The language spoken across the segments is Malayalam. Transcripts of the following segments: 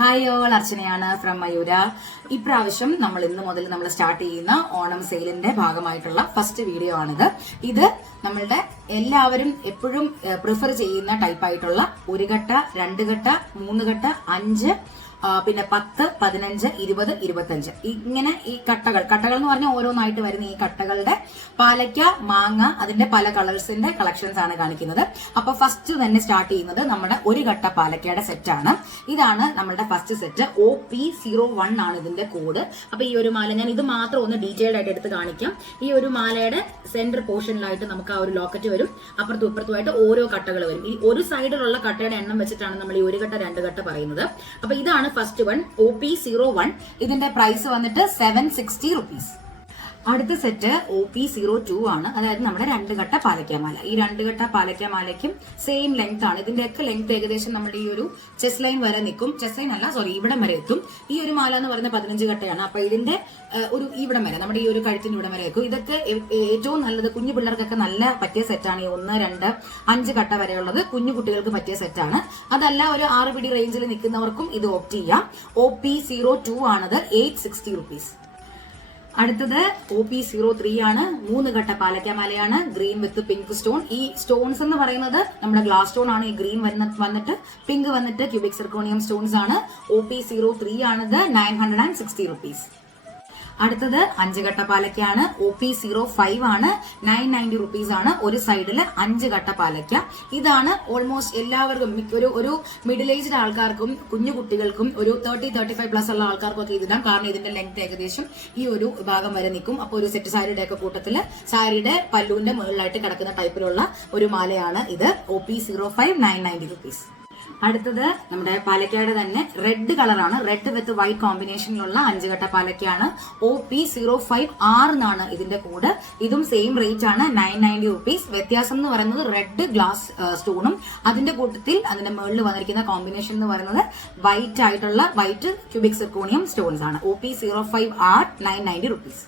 ഹായ് ഓൾ, അർച്ചനയാണ് ഫ്രം മയൂര. ഇപ്രാവശ്യം നമ്മൾ ഇന്ന് മുതൽ നമ്മൾ സ്റ്റാർട്ട് ചെയ്യുന്ന ഓണം സെയിലിന്റെ ഭാഗമായിട്ടുള്ള ഫസ്റ്റ് വീഡിയോ ആണിത്. ഇത് നമ്മളുടെ എല്ലാവരും എപ്പോഴും പ്രിഫർ ചെയ്യുന്ന ടൈപ്പായിട്ടുള്ള 1 ഘട്ട, 2 ഘട്ട, 3 ഘട്ട, 5, പിന്നെ 10, 15, 20, 25 ഇങ്ങനെ ഈ കട്ടകൾ എന്ന് പറഞ്ഞാൽ ഓരോന്നായിട്ട് വരുന്ന ഈ കട്ടകളുടെ പാലയ്ക്ക, മാങ്ങ, അതിന്റെ പല കളേഴ്സിന്റെ കളക്ഷൻസ് ആണ് കാണിക്കുന്നത്. അപ്പൊ ഫസ്റ്റ് തന്നെ സ്റ്റാർട്ട് ചെയ്യുന്നത് നമ്മുടെ 1 ഘട്ട പാലക്കയുടെ സെറ്റ് ആണ്. ഇതാണ് നമ്മുടെ ഫസ്റ്റ് സെറ്റ്. OP01 ആണ് ഇതിന്റെ കോഡ്. അപ്പൊ ഈ ഒരു മാല ഞാൻ ഇത് മാത്രം ഒന്ന് ഡീറ്റെയിൽഡ് ആയിട്ട് എടുത്ത് കാണിക്കാം. ഈ ഒരു മാലയുടെ സെന്റർ പോർഷനിലായിട്ട് നമുക്ക് ആ ഒരു ലോക്കറ്റ് വരും. അപ്പുറത്തും ഇപ്പുറത്തുമായിട്ട് ഓരോ കട്ടകൾ വരും. ഈ ഒരു സൈഡിലുള്ള കട്ടയുടെ എണ്ണം വെച്ചിട്ടാണ് നമ്മൾ ഈ 1 ഘട്ട 2 ഘട്ട പറയുന്നത്. അപ്പൊ ഇതാണ് ഫസ്റ്റ് വൺ, OP01. ഇതിന്റെ പ്രൈസ് വന്നിട്ട് 760 റുപ്പീസ്. അടുത്ത സെറ്റ് OP02 ആണ്. അതായത് നമ്മുടെ 2 ഘട്ട പാലക്കാമാല. ഈ 2 ഘട്ട പാലക്കാമാലയ്ക്കും സെയിം ലെങ്ത് ആണ്. ഇതിന്റെയൊക്കെ ലെങ്ത് ഏകദേശം നമ്മുടെ ഈ ഒരു ചെസ്റ്റ് ലൈൻ വരെ നിൽക്കും. ചെസ്റ്റ് ലൈൻ അല്ല, സോറി, ഇവിടം വരെ എത്തും. ഈ ഒരു മാല എന്ന് പറയുന്നത് 15 ഘട്ടയാണ്. അപ്പൊ ഇതിന്റെ ഒരു ഇവിടം വരെ, നമ്മുടെ ഈ ഒരു കഴുത്തിന് ഇവിടം വരെ എത്തും. ഇതൊക്കെ ഏറ്റവും നല്ലത് കുഞ്ഞു പിള്ളേർക്കൊക്കെ നല്ല പറ്റിയ സെറ്റാണ്. ഈ 1, 2, 5 ഘട്ട വരെയുള്ളത് കുഞ്ഞു കുട്ടികൾക്ക് പറ്റിയ സെറ്റാണ്. അതല്ല, ഒരു 6 പിടി റേഞ്ചിൽ നിൽക്കുന്നവർക്കും ഇത് ഓപ്റ്റ് ചെയ്യാം. OP02 ആണത്, 860 റുപ്പീസ്. അടുത്തത് OP03 ആണ്. 3 ഘട്ട പാലക്കാമാലയാണ്. Green with pink stone. ഈ സ്റ്റോൺസ് എന്ന് പറയുന്നത് നമ്മുടെ ഗ്ലാസ് സ്റ്റോൺ ആണ്. ഈ ഗ്രീൻ വന്നിട്ട് പിങ്ക് വന്നിട്ട് ക്യൂബിക് സിർക്കോണിയം സ്റ്റോൺസ് ആണ്. OP03 ആണിത്, 960 റുപ്പീസ്. അടുത്തത് 5 ഘട്ട പാലക്കയാണ്. OP05 ആണ്, 990 റുപ്പീസ് ആണ്. ഒരു സൈഡില് 5 ഘട്ട പാലക്ക. ഇതാണ് ഓൾമോസ്റ്റ് എല്ലാവർക്കും, ഒരു മിഡിൽ ഏജ്ഡ് ആൾക്കാർക്കും കുഞ്ഞു കുട്ടികൾക്കും ഒരു 30-35 പ്ലസ് ഉള്ള ആൾക്കാർക്കും ഒക്കെ ഇതിടാം. കാരണം ഇതിന്റെ ലെങ്ത് ഏകദേശം ഈ ഒരു ഭാഗം വരെ നിൽക്കും. അപ്പൊ ഒരു സെറ്റ് സാരിയുടെ ഒക്കെ കൂട്ടത്തില് സാരിയുടെ പല്ലുവിന്റെ മുകളിലായിട്ട് കിടക്കുന്ന ടൈപ്പിലുള്ള ഒരു മാലയാണ് ഇത്. OP05, 990 rupees. അടുത്തത് നമ്മുടെ പാലക്കയുടെ തന്നെ റെഡ് കളറാണ്. റെഡ് വിത്ത് വൈറ്റ് കോമ്പിനേഷനിലുള്ള 5 ഘട്ട പാലക്കയാണ്. OP05R എന്നാണ് ഇതിന്റെ കോഡ്. ഇതും സെയിം റേറ്റ് ആണ്, 990 റുപ്പീസ്. വ്യത്യാസം എന്ന് പറയുന്നത് റെഡ് ഗ്ലാസ് സ്റ്റോണും അതിന്റെ കൂട്ടത്തിൽ അതിന്റെ മുകളിൽ വന്നിരിക്കുന്ന കോമ്പിനേഷൻ എന്ന് പറയുന്നത് വൈറ്റ് ആയിട്ടുള്ള വൈറ്റ് ക്യൂബിക് സിർക്കോണിയം സ്റ്റോൺസ് ആണ്. OP05R, 990 rupees.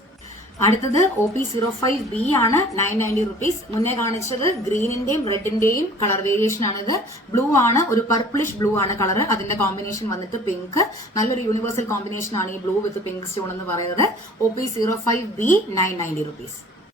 അടുത്തത് OP05B ആണ്, 990 റുപ്പീസ്. മുന്നേ കാണിച്ചത് ഗ്രീനിന്റെയും റെഡിന്റെയും കളർ വേരിയേഷൻ ആണിത്. ബ്ലൂ ആണ്, ഒരു പർപ്പിളിഷ് ബ്ലൂ ആണ് കളർ. അതിന്റെ കോമ്പിനേഷൻ വന്നിട്ട് പിങ്ക്. നല്ലൊരു യൂണിവേഴ്സൽ കോമ്പിനേഷൻ ആണ് ഈ ബ്ലൂ വിത്ത് പിങ്ക് സ്റ്റോൺ എന്ന് പറയുന്നത്. OP05B, 990 rupees.